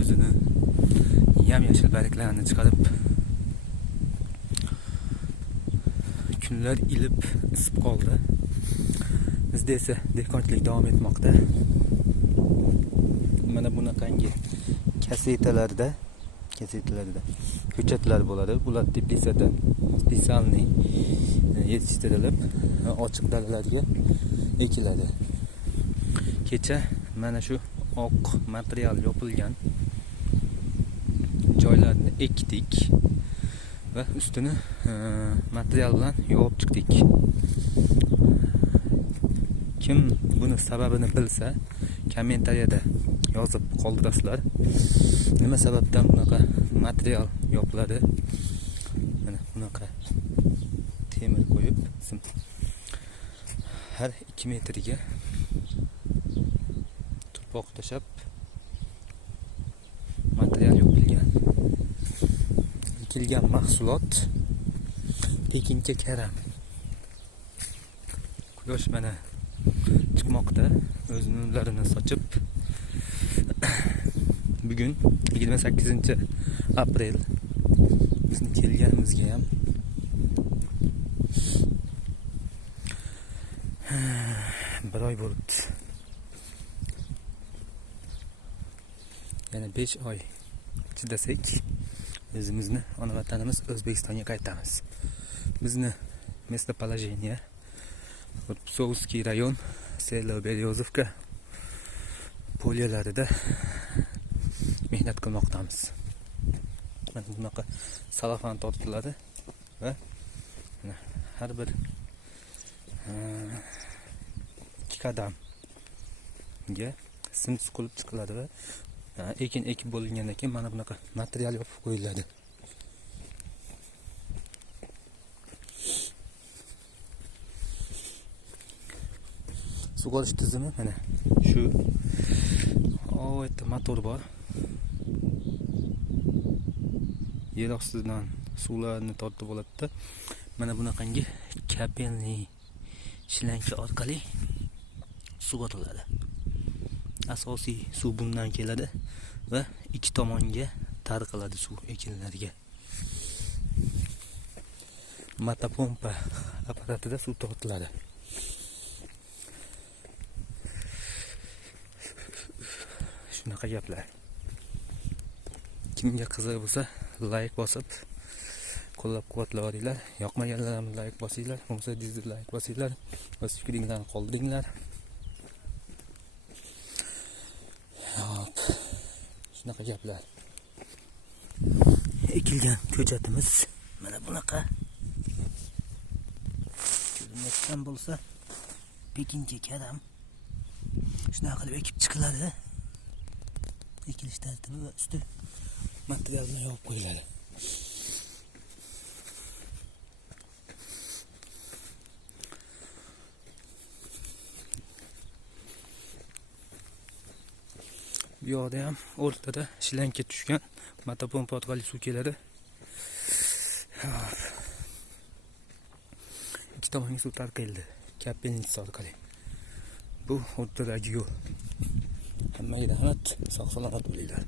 o'zini yam-yashil barglarini chiqarib, kunlar ilib isib qoldi. Bizda esa dehqonchilik davom etmoqda. Mana bunaqangi kasetalarda ko'chatlar bo'ladi. Bular teplitsadan spesialniy yetishtirilib ochiq dalalarga ekiladi. Kecha mana shu oq material yopilgan joylarni ekdik va ustini material bilan yopib chiqdik. Kim buni sababini bilsa, kommentariyada yozib qoldirasizlar. Nima sababdan bunaqa material yopiladi? Mana bunaqa temir qo'yib, har 2 metrga turpoq tashab material yopilgan. Ekilgan mahsulot tekinga karam. Quyosh mana chiqmoqda, o'z nurlarini sochib. Bugun 28-aprel. Bizni kelganimizga ham bir oy bo'libdi. Yana 5 oy chidasak, o'zimizni ona vatanimiz O'zbekistonga qaytamiz. Bizni местоположение Psovskiy rayon, Selo-Beryozovka polyalarida mehnat qilmoqdamiz. Mana bunaqa salafan tortiladi va har bir 2 qadamga sim suqilib chiqiladi va ekin ekib bo'lingandan keyin mana bunaqa material yopib qo'yiladi. Sug'orish tizimi mana shu. O, yerda motor bor. Yer ostidan suvlarni tortib oladi. Mana bunaqangi kapelli shlanka orqali sug'oriladi. Asosiy suv bundan keladi va ikki tomonga tarqaladi suv ekinlarga. Motopompa apparatida suv tortiladi. Shunaqa gaplar. Kimga qiziq bo'lsa, like bosib, qo'llab-quvvatlayveringlar. Yoqmaganlar ham like bosinglar, bo'lmasa dislike bosinglar. O'z fikringlarni qoldiringlar. Shunaqa gaplar. Ekilgan ko'chatimiz mana bunaqa. Ko'rinayotgan bo'lsa, Pekinga karam. Shunaqa qilib ekib chiqiladi. Ekilish tartibi va usti material bilan yopib qo'yiladi. Bu yoqda ham o'rtada shlanka tushgan, motopompa orqali suv keladi. Ikki tomonga suv tarqaldi, kapelnitsa orqali. Bu o'rtadagi yo'l. Hammaga rahmat, sog' salomat bo'linglar.